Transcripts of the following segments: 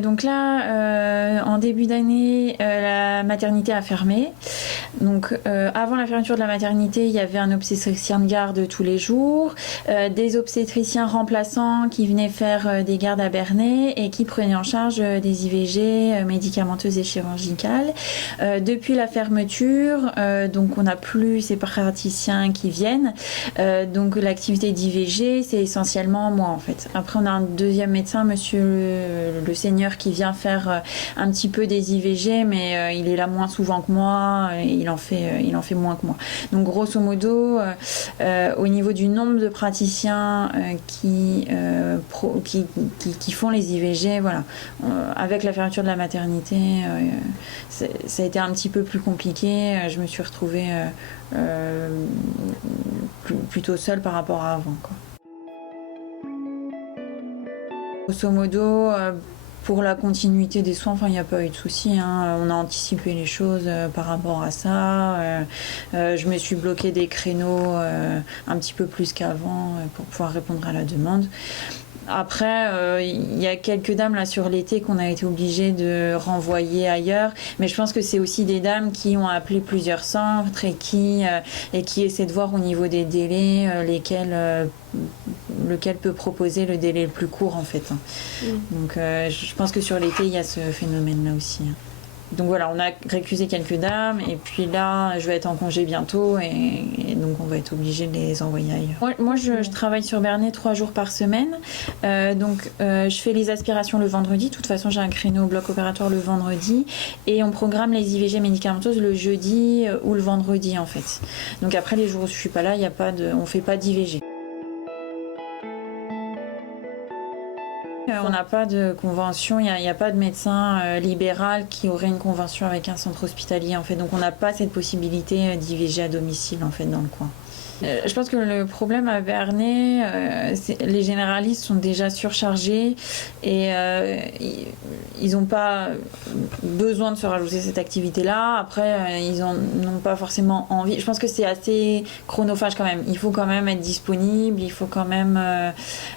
Donc là, en début d'année, la maternité a fermé. Donc avant la fermeture de la maternité, il y avait un obstétricien de garde tous les jours, des obstétriciens remplaçants qui venaient faire des gardes à Bernay et qui prenaient en charge des IVG médicamenteuses et chirurgicales. Depuis la fermeture, donc on n'a plus ces praticiens qui viennent. Donc l'activité d'IVG, c'est essentiellement moi en fait. Après, on a un deuxième médecin, monsieur le seigneur, qui vient faire un petit peu des IVG, mais il est là moins souvent que moi, il en fait moins que moi. Donc grosso modo, au niveau du nombre de praticiens qui font les IVG, voilà, avec la fermeture de la maternité, ça a été un petit peu plus compliqué. Je me suis retrouvée plutôt seule par rapport à avant, quoi. Grosso modo, pour la continuité des soins, il n'y a pas eu de souci, hein. On a anticipé les choses par rapport à ça. Je me suis bloqué des créneaux un petit peu plus qu'avant pour pouvoir répondre à la demande. Après, il y a quelques dames là sur l'été qu'on a été obligés de renvoyer ailleurs, mais je pense que c'est aussi des dames qui ont appelé plusieurs centres et qui essaient de voir au niveau des délais lequel peut proposer le délai le plus court en fait. Donc je pense que sur l'été il y a ce phénomène là aussi. Donc voilà, on a récusé quelques dames et puis là je vais être en congé bientôt et donc on va être obligé de les envoyer ailleurs. Moi je travaille sur Bernay 3 jours par semaine, donc je fais les aspirations le vendredi. De toute façon j'ai un créneau au bloc opératoire le vendredi et on programme les IVG médicamenteuses le jeudi ou le vendredi en fait. Donc après les jours où je suis pas là, on fait pas d'IVG. On n'a pas de convention, il n'y a pas de médecin libéral qui aurait une convention avec un centre hospitalier en fait, donc on n'a pas cette possibilité d'IVG à domicile en fait dans le coin. Je pense que le problème à Bernay, les généralistes sont déjà surchargés et ils n'ont pas besoin de se rajouter cette activité-là. Après, ils n'en ont pas forcément envie. Je pense que c'est assez chronophage quand même. Il faut quand même être disponible, il faut quand même...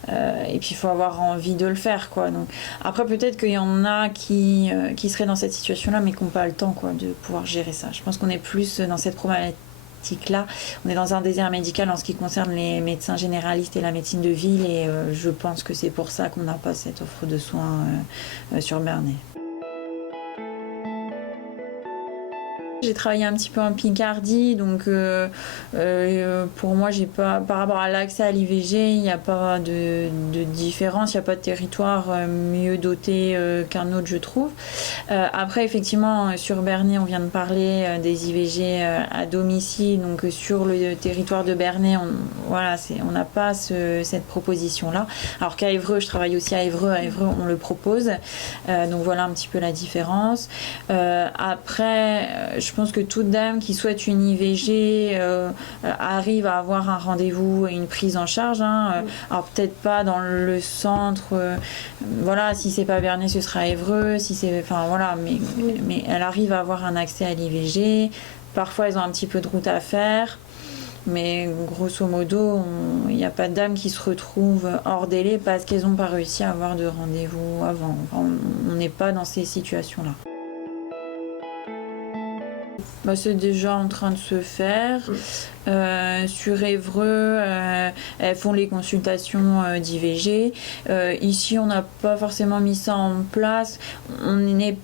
et puis il faut avoir envie de le faire, quoi. Donc, après, peut-être qu'il y en a qui seraient dans cette situation-là, mais qui n'ont pas le temps, quoi, de pouvoir gérer ça. Je pense qu'on est plus dans cette problématique là. On est dans un désert médical en ce qui concerne les médecins généralistes et la médecine de ville et je pense que c'est pour ça qu'on n'a pas cette offre de soins sur Bernay. J'ai travaillé un petit peu en Picardie, donc pour moi, j'ai pas, par rapport à l'accès à l'IVG, il n'y a pas de différence, il n'y a pas de territoire mieux doté qu'un autre, je trouve. Après, effectivement, sur Bernay, on vient de parler des IVG à domicile, donc sur le territoire de Bernay, on n'a pas cette proposition-là. Alors qu'à Évreux, je travaille aussi à Évreux, on le propose, donc voilà un petit peu la différence. Après, je pense que toute dame qui souhaite une IVG arrive à avoir un rendez-vous et une prise en charge. Alors peut-être pas dans le centre. Voilà, si c'est pas Bernay, ce sera Évreux. Si c'est, enfin voilà, mais elle arrive à avoir un accès à l'IVG. Parfois, elles ont un petit peu de route à faire. Mais grosso modo, il n'y a pas de dames qui se retrouvent hors délai parce qu'elles n'ont pas réussi à avoir de rendez-vous avant. Enfin, on n'est pas dans ces situations-là. C'est déjà en train de se faire. Sur Évreux, elles font les consultations d'IVG. Ici, on n'a pas forcément mis ça en place. On n'est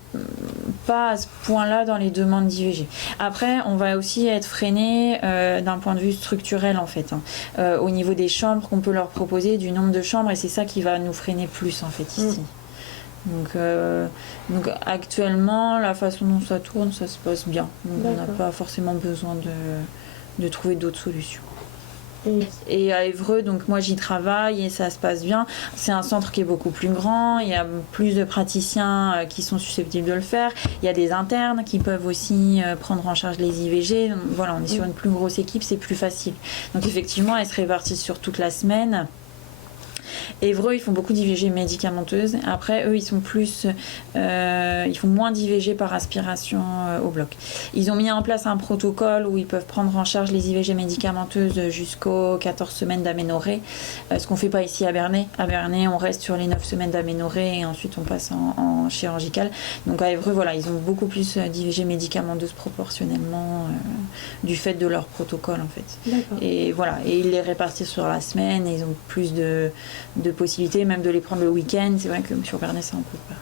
pas à ce point-là dans les demandes d'IVG. Après, on va aussi être freiné d'un point de vue structurel, en fait, au niveau des chambres qu'on peut leur proposer, du nombre de chambres, et c'est ça qui va nous freiner plus, en fait, ici. Donc actuellement, la façon dont ça tourne, ça se passe bien. Donc on n'a pas forcément besoin de trouver d'autres solutions. Et à Évreux, donc moi j'y travaille et ça se passe bien. C'est un centre qui est beaucoup plus grand, il y a plus de praticiens qui sont susceptibles de le faire. Il y a des internes qui peuvent aussi prendre en charge les IVG. Donc, voilà, on est sur une plus grosse équipe, c'est plus facile. Donc effectivement, elles se répartissent sur toute la semaine. Évreux, ils font beaucoup d'IVG médicamenteuse. Après, eux, ils sont plus, ils font moins d'IVG par aspiration au bloc. Ils ont mis en place un protocole où ils peuvent prendre en charge les IVG médicamenteuses jusqu'aux 14 semaines d'aménorrhée, ce qu'on fait pas ici à Bernay. À Bernay, on reste sur les 9 semaines d'aménorrhée et ensuite on passe en chirurgical. Donc à Évreux, voilà, ils ont beaucoup plus d'IVG médicamenteuses proportionnellement du fait de leur protocole en fait. D'accord. Et voilà, et ils les répartissent sur la semaine et ils ont plus de possibilités, même de les prendre le week-end. C'est vrai que sur Bernay, ça on peut pas.